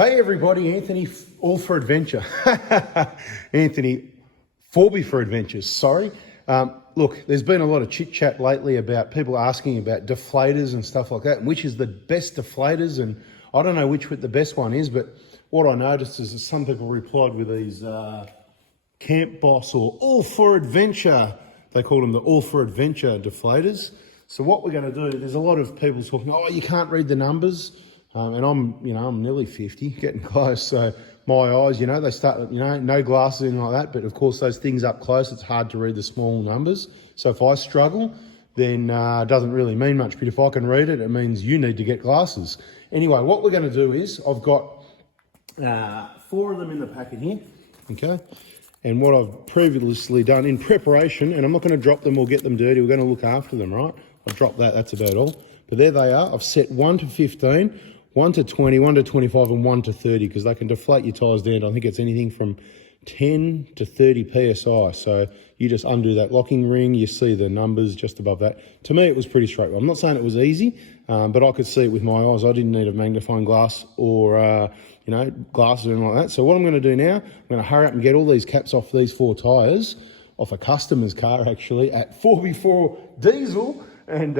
Hey everybody, Anthony, all for adventure. Anthony, Forby for adventures, sorry. Look, there's been a lot of chit chat lately about people asking about deflators and stuff like that, and which is the best deflators, and I don't know which the best one is, but what I noticed is that some people replied with these Camp Boss or All for Adventure. They call them the All for Adventure deflators. So what we're going to do, there's a lot of people talking, oh, you can't read the numbers. And I'm nearly 50, getting close. So my eyes, they start, no glasses, anything like that. But of course, those things up close, it's hard to read the small numbers. So if I struggle, then it doesn't really mean much. But if I can read it, it means you need to get glasses. Anyway, what we're going to do is I've got 4 of them in the packet here, okay? And what I've previously done in preparation, and I'm not going to drop them or get them dirty. We're going to look after them, right? I've dropped that, that's about all. But there they are. I've set 1 to 15, 1 to 20, 1 to 25, and 1 to 30, because they can deflate your tyres down to, I think it's anything from 10 to 30 PSI. So you just undo that locking ring, you see the numbers just above that. To me, it was pretty straightforward. I'm not saying it was easy, but I could see it with my eyes. I didn't need a magnifying glass or, glasses or anything like that. So what I'm going to do now, I'm going to hurry up and get all these caps off these 4 tyres, off a customer's car actually, at 4x4 diesel, and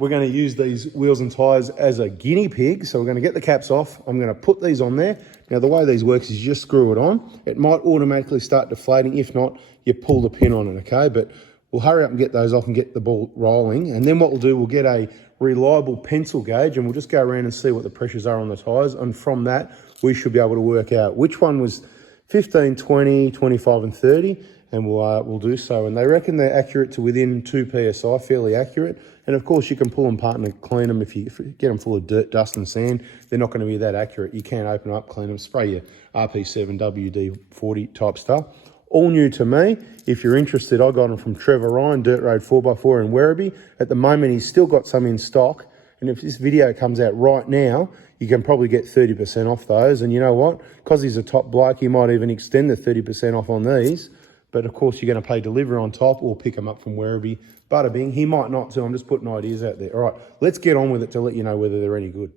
we're going to use these wheels and tyres as a guinea pig. So we're going to get the caps off. I'm going to put these on there. Now, the way these works is you just screw it on. It might automatically start deflating. If not, you pull the pin on it, okay? But we'll hurry up and get those off and get the ball rolling. And then what we'll do, we'll get a reliable pencil gauge and we'll just go around and see what the pressures are on the tyres. And from that, we should be able to work out which one was 15, 20, 25 and 30. And we'll do so. And they reckon they're accurate to within 2 PSI, fairly accurate. And of course, you can pull them apart and clean them. If you get them full of dirt, dust and sand, they're not going to be that accurate. You can open them up, clean them, spray your RP7, WD-40 type stuff. All new to me. If you're interested, I got them from Trevor Ryan, Dirt Road 4x4 in Werribee. At the moment, he's still got some in stock. And if this video comes out right now, you can probably get 30% off those. And you know what? Because he's a top bloke, he might even extend the 30% off on these. But of course, you're going to pay delivery on top or pick them up from Werribee. Bada bing. He might not too. I'm just putting ideas out there. All right, let's get on with it to let you know whether they're any good.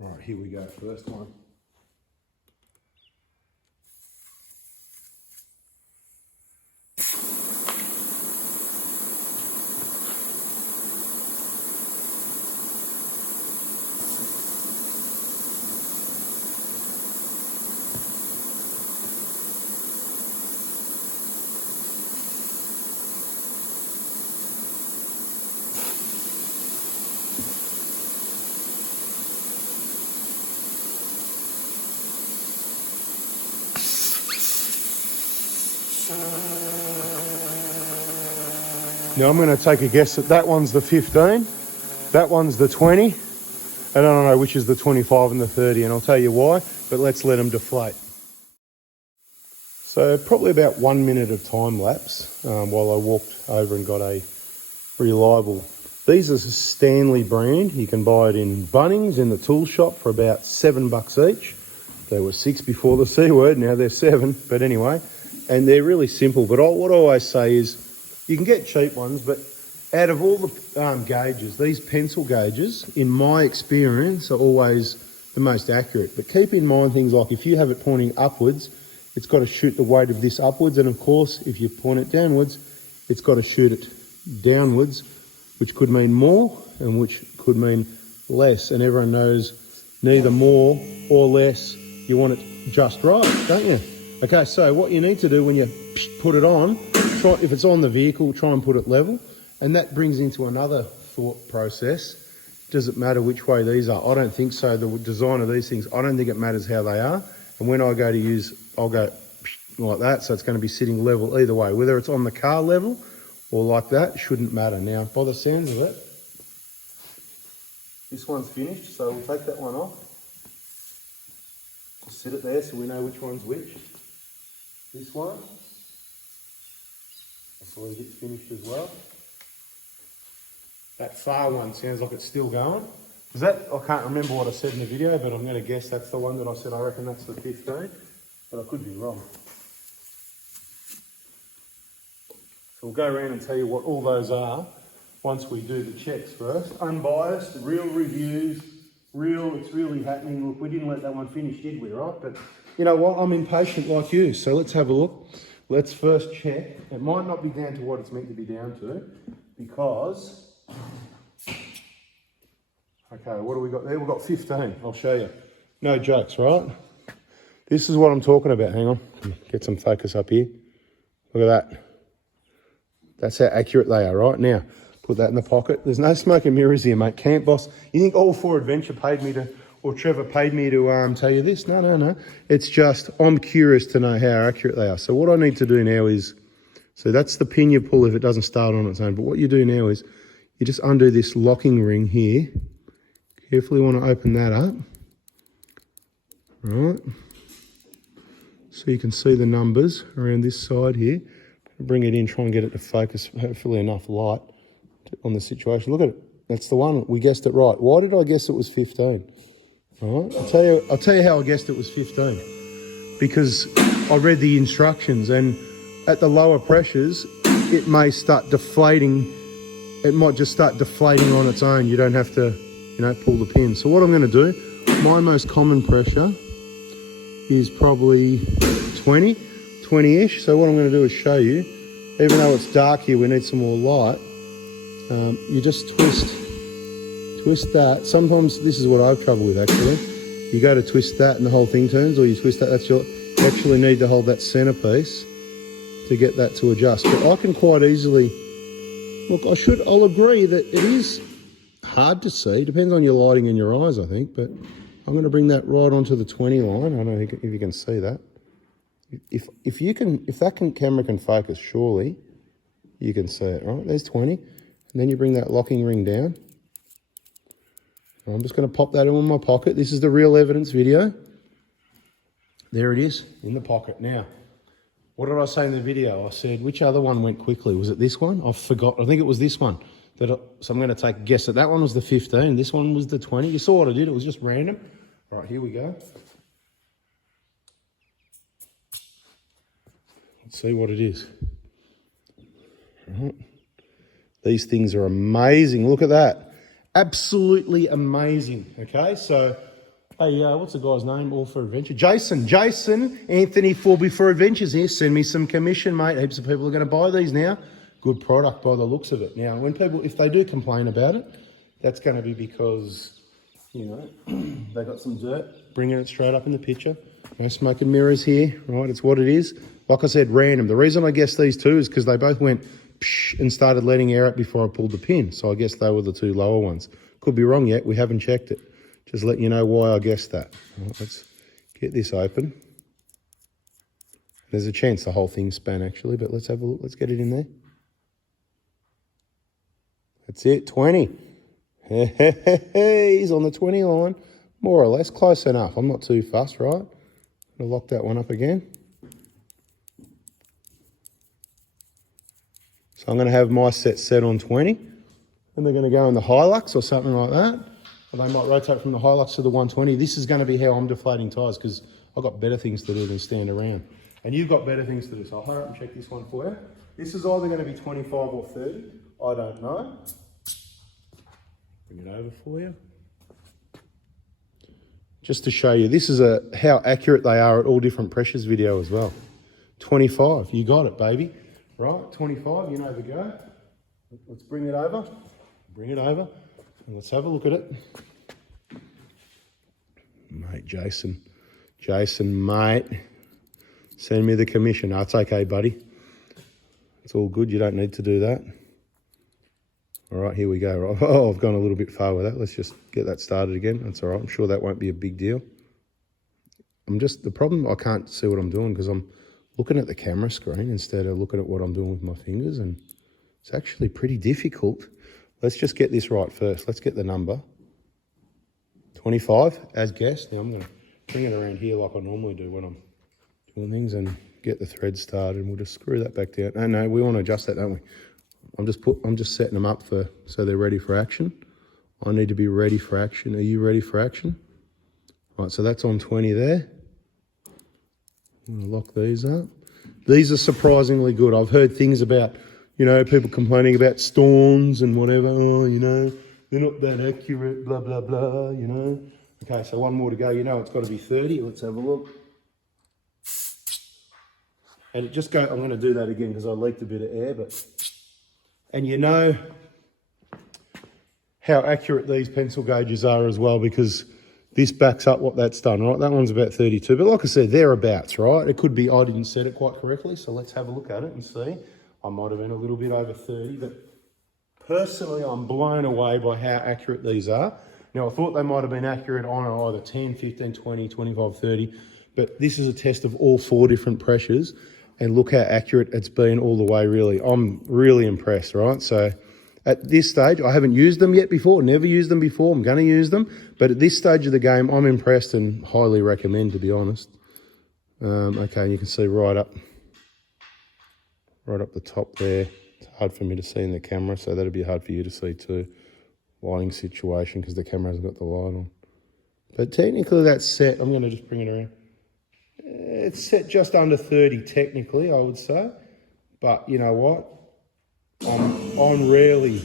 All right, here we go. First one. Now I'm going to take a guess that one's the 15, that one's the 20, and I don't know which is the 25 and the 30, and I'll tell you why, but let's let them deflate. So probably about 1 minute of time lapse while I walked over and got a reliable. These are the Stanley brand. You can buy it in Bunnings in the tool shop for about $7 each. They were 6 before the C word, now they're 7, but anyway. And they're really simple, but what I always say is, you can get cheap ones, but out of all the gauges, these pencil gauges, in my experience, are always the most accurate. But keep in mind things like if you have it pointing upwards, it's got to shoot the weight of this upwards. And of course, if you point it downwards, it's got to shoot it downwards, which could mean more and which could mean less. And everyone knows neither more or less. You want it just right, don't you? Okay, so what you need to do when you put it on, if it's on the vehicle, try and put it level. And that brings into another thought process. Does it matter which way these are? I don't think so. The design of these things, I don't think it matters how they are. And when I go to use, I'll go like that. So it's going to be sitting level either way. Whether it's on the car level or like that, shouldn't matter. Now, by the sounds of it, this one's finished. So we'll take that one off. Just sit it there so we know which one's which. This one. So it's finished as well. That far one sounds like it's still going. Is that, I can't remember what I said in the video, but I'm going to guess that's the one that I said I reckon that's the 15, but I could be wrong. So we'll go around and tell you what all those are once we do the checks first. Unbiased, real reviews, real, it's really happening. Look, we didn't let that one finish, did we, right? But you know what, I'm impatient like you, so let's have a look. Let's first check. It might not be down to what it's meant to be down to, because, okay, what do we got there? We've got 15, I'll show you. No jokes, right? This is what I'm talking about. Hang on, get some focus up here. Look at that. That's how accurate they are, right? Now, put that in the pocket. There's no smoke and mirrors here, mate. Camp Boss, you think All4Adventure paid me to, or Trevor paid me to tell you this? No. It's just, I'm curious to know how accurate they are. So what I need to do now is, so that's the pin you pull if it doesn't start on its own. But what you do now is, you just undo this locking ring here. Carefully want to open that up. Right. So you can see the numbers around this side here. Bring it in, try and get it to focus, hopefully enough light on the situation. Look at it. That's the one. We guessed it right. Why did I guess it was 15? All right. I'll tell you how I guessed it was 15. Because I read the instructions, and at the lower pressures, it may start deflating. It might just start deflating on its own. You don't have to, pull the pin. So what I'm going to do, my most common pressure is probably 20-ish. So what I'm going to do is show you, even though it's dark here, we need some more light. You just twist that. Sometimes this is what I have trouble with, actually. You go to twist that and the whole thing turns, or you twist that. You actually need to hold that centerpiece to get that to adjust. But I can quite easily, look, I'll agree that it is hard to see. Depends on your lighting and your eyes, I think. But I'm going to bring that right onto the 20 line. I don't know if you can see that. If that camera can focus, surely you can see it, right? There's 20. And then you bring that locking ring down. I'm just going to pop that in my pocket. This is the real evidence video. There it is, in the pocket. Now, what did I say in the video? I said, which other one went quickly? Was it this one? I forgot. I think it was this one. So I'm going to take a guess that one was the 15. This one was the 20. You saw what I did. It was just random. All right, here we go. Let's see what it is. All right. These things are amazing. Look at that. Absolutely amazing. Okay, so, hey, what's the guy's name? All4Adventure. Jason Anthony 4B4Adventures here. Send me some commission, mate. Heaps of people are going to buy these now. Good product by the looks of it. Now, when people, if they do complain about it, that's going to be because, they got some dirt, bringing it straight up in the picture. No smoke and mirrors here, right? It's what it is. Like I said, random. The reason I guessed these two is because they both went psh and started letting air out before I pulled the pin. So I guess they were the two lower ones. Could be wrong yet. We haven't checked it. Just letting you know why I guessed that. Right, let's get this open. There's a chance the whole thing span actually, but let's have a look. Let's get it in there. That's it, 20. He's on the 20 line, more or less, close enough. I'm not too fussed, right? I'll lock that one up again. So I'm going to have my set on 20, and they're going to go in the Hilux or something like that. Or they might rotate from the Hilux to the 120. This is going to be how I'm deflating tyres, because I've got better things to do than stand around. And you've got better things to do, so I'll hurry up and check this one for you. This is either going to be 25 or 30. I don't know. Bring it over for you. Just to show you, this is how accurate they are at all different pressures video as well. 25, you got it, baby. Right, 25, you know the go. Let's bring it over. Bring it over, and let's have a look at it. Mate, Jason, mate. Send me the commission. No, it's okay, buddy. It's all good. You don't need to do that. All right, here we go. Right. Oh, I've gone a little bit far with that. Let's just get that started again. That's all right. I'm sure that won't be a big deal. The problem, I can't see what I'm doing because I'm looking at the camera screen instead of looking at what I'm doing with my fingers, and it's actually pretty difficult. Let's just get this right first. Let's get the number. 25, as guessed. Now I'm going to bring it around here like I normally do when I'm doing things and get the thread started, and we'll just screw that back down. No, we want to adjust that, don't we? I'm just setting them up so they're ready for action. I need to be ready for action. Are you ready for action? All right, so that's on 20 there. I'm going to lock these up. These are surprisingly good. I've heard things about, people complaining about storms and whatever. Oh, they're not that accurate, blah, blah, blah, you know. Okay, so one more to go. You know it's got to be 30. Let's have a look. And it just go, I'm going to do that again because I leaked a bit of air, but, and you know how accurate these pencil gauges are as well, because this backs up what that's done, right? That one's about 32, but like I said, thereabouts, right? It could be I didn't set it quite correctly, so let's have a look at it and see. I might have been a little bit over 30, but personally, I'm blown away by how accurate these are. Now, I thought they might have been accurate on either 10, 15, 20, 25, 30, but this is a test of all 4 different pressures, and look how accurate it's been all the way, really. I'm really impressed, right? So at this stage, I haven't used them yet before, never used them before. I'm going to use them, but at this stage of the game, I'm impressed and highly recommend, to be honest. Okay, and you can see right up the top there. It's hard for me to see in the camera, so that'll be hard for you to see too. Lighting situation, because the camera hasn't got the light on. But technically that's set. I'm going to just bring it around. It's set just under 30 technically, I would say. But you know what? I'm rarely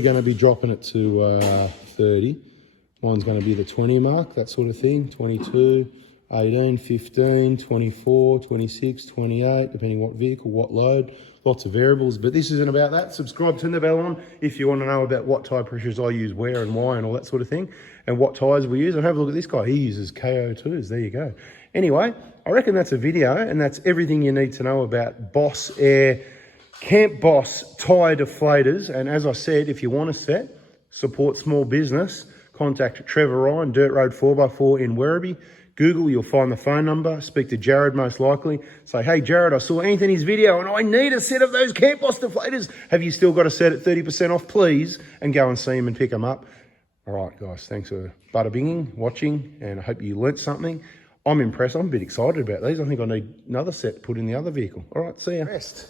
going to be dropping it to 30. Mine's going to be the 20 mark, that sort of thing. 22, 18, 15, 24, 26, 28, depending what vehicle, what load. Lots of variables, but this isn't about that. Subscribe, turn the bell on if you want to know about what tyre pressures I use, where and why and all that sort of thing, and what tyres we use. And have a look at this guy. He uses KO2s. There you go. Anyway, I reckon that's a video, and that's everything you need to know about Boss Air Camp Boss tyre deflators. And as I said, if you want a set, support small business, contact Trevor Ryan, Dirt Road 4x4 in Werribee. Google, you'll find the phone number. Speak to Jared most likely. Say, hey, Jared, I saw Anthony's video and I need a set of those Camp Boss deflators. Have you still got a set at 30% off, please? And go and see him and pick them up. All right, guys, thanks for bada binging, watching, and I hope you learnt something. I'm impressed. I'm a bit excited about these. I think I need another set put in the other vehicle. All right, see ya. Rest.